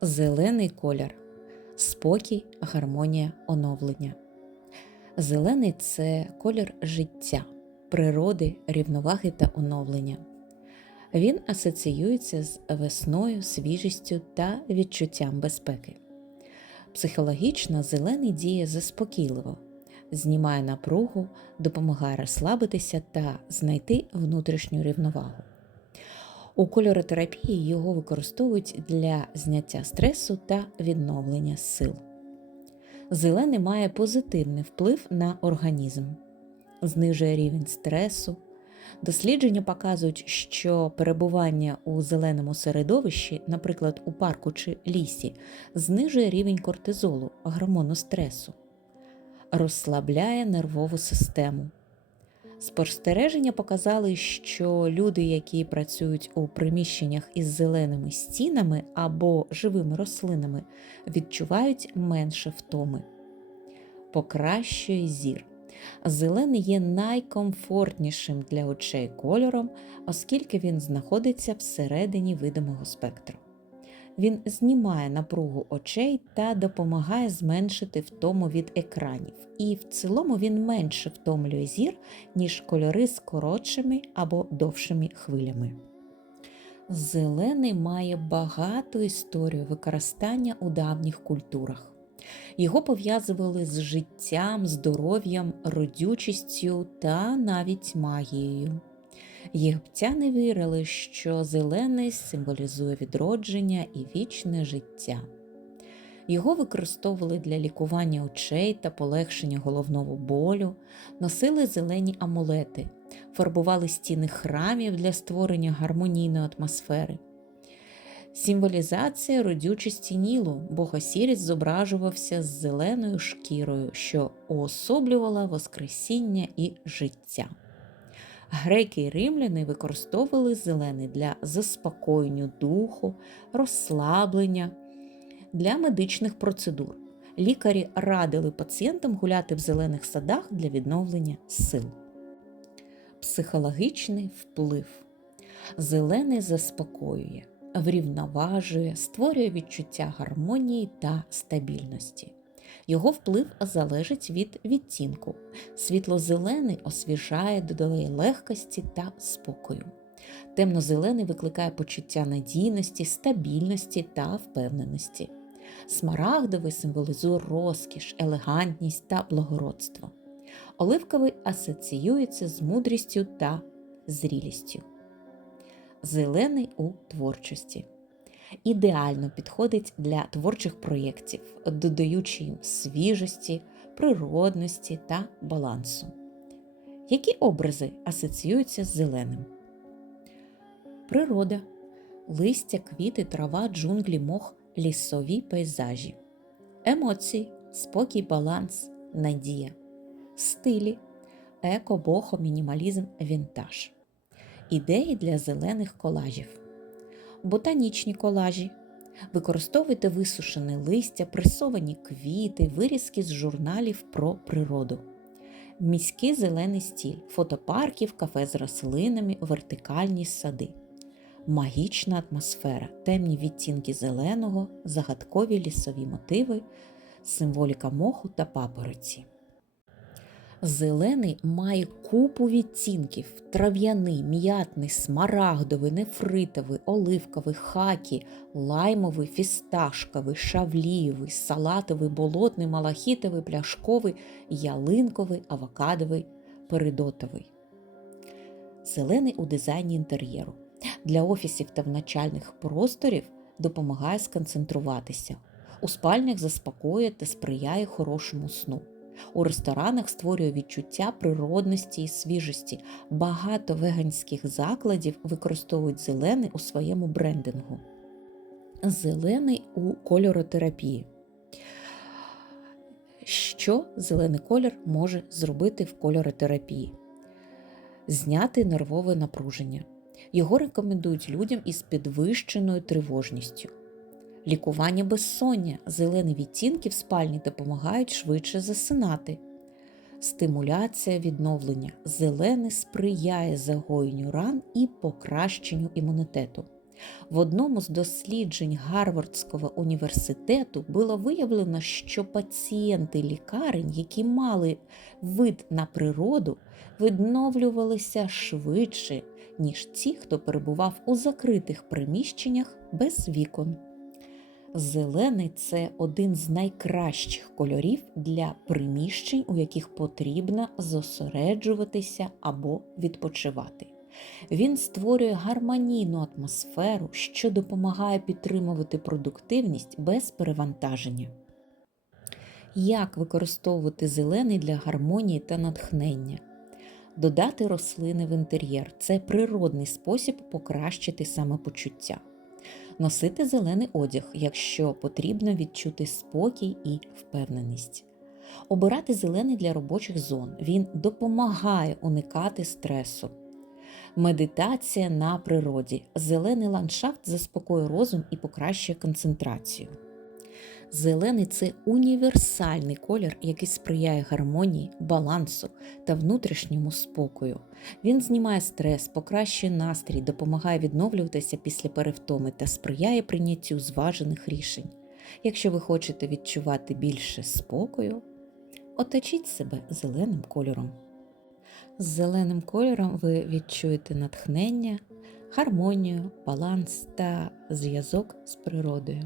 Зелений колір спокій, гармонія, оновлення. Зелений це колір життя, природи, рівноваги та оновлення. Він асоціюється з весною, свіжістю та відчуттям безпеки. Психологічно зелений діє заспокійливо, знімає напругу, допомагає розслабитися та знайти внутрішню рівновагу. У кольоротерапії його використовують для зняття стресу та відновлення сил. Зелений має позитивний вплив на організм, знижує рівень стресу. Дослідження показують, що перебування у зеленому середовищі, наприклад, у парку чи лісі, знижує рівень кортизолу, гормону стресу, розслабляє нервову систему. Спостереження показали, що люди, які працюють у приміщеннях із зеленими стінами або живими рослинами, відчувають менше втоми. Покращує зір. Зелений є найкомфортнішим для очей кольором, оскільки він знаходиться всередині видимого спектру. Він знімає напругу очей та допомагає зменшити втому від екранів, і в цілому він менше втомлює зір, ніж кольори з коротшими або довшими хвилями. Зелений має багату історію використання у давніх культурах. Його пов'язували з життям, здоров'ям, родючістю та навіть магією. Єгиптяни вірили, що зелений символізує відродження і вічне життя. Його використовували для лікування очей та полегшення головного болю, носили зелені амулети, фарбували стіни храмів для створення гармонійної атмосфери. Символізація родючості Нілу, бог Осіріс зображувався з зеленою шкірою, що уособлювала Воскресіння і життя. Греки і римляни використовували зелений для заспокоєння духу, розслаблення для медичних процедур. Лікарі радили пацієнтам гуляти в зелених садах для відновлення сил. Психологічний вплив. Зелений заспокоює, врівноважує, створює відчуття гармонії та стабільності. Його вплив залежить від відтінку. Світло-зелений освіжає, додає легкості та спокою. Темно-зелений викликає почуття надійності, стабільності та впевненості. Смарагдовий символізує розкіш, елегантність та благородство. Оливковий асоціюється з мудрістю та зрілістю. Зелений у творчості ідеально підходить для творчих проєктів, додаючи їм свіжості, природності та балансу. Які образи асоціюються з зеленим? Природа, листя, квіти, трава, джунглі, мох, лісові пейзажі, емоції, спокій, баланс, надія, стилі, еко, бохо, мінімалізм, вінтаж, ідеї для зелених колажів ботанічні колажі. Використовуйте висушене листя, пресовані квіти, вирізки з журналів про природу. Міський зелений стіль, фотопарків, кафе з рослинами, вертикальні сади. Магічна атмосфера, темні відтінки зеленого, загадкові лісові мотиви, символіка моху та папороті. Зелений має купу відтінків: трав'яний, м'ятний, смарагдовий, нефритовий, оливковий, хакі, лаймовий, фісташковий, шавлієвий, салатовий, болотний, малахітовий, пляшковий, ялинковий, авокадовий, передотовий. Зелений у дизайні інтер'єру. Для офісів та навчальних просторів допомагає сконцентруватися. У спальнях заспокоює та сприяє хорошому сну. У ресторанах створює відчуття природності і свіжості. Багато веганських закладів використовують зелений у своєму брендингу. Зелений у кольоротерапії. Що зелений колір може зробити в кольоротерапії? Зняти нервове напруження. Його рекомендують людям із підвищеною тривожністю. Лікування безсоння, зелені відтінки в спальні допомагають швидше засинати. Стимуляція відновлення. Зелений сприяє загоєнню ран і покращенню імунітету. В одному з досліджень Гарвардського університету було виявлено, що пацієнти лікарень, які мали вид на природу, відновлювалися швидше, ніж ті, хто перебував у закритих приміщеннях без вікон. Зелений це один з найкращих кольорів для приміщень, у яких потрібно зосереджуватися або відпочивати. Він створює гармонійну атмосферу, що допомагає підтримувати продуктивність без перевантаження. Як використовувати зелений для гармонії та натхнення? Додати рослини в інтер'єр це природний спосіб покращити самопочуття. Носити зелений одяг, якщо потрібно відчути спокій і впевненість. Обирати зелений для робочих зон. Він допомагає уникати стресу. Медитація на природі. Зелений ландшафт заспокоює розум і покращує концентрацію. Зелений це універсальний колір, який сприяє гармонії, балансу та внутрішньому спокою. Він знімає стрес, покращує настрій, допомагає відновлюватися після перевтоми та сприяє прийняттю зважених рішень. Якщо ви хочете відчувати більше спокою, оточіть себе зеленим кольором. З зеленим кольором ви відчуєте натхнення, гармонію, баланс та зв'язок з природою.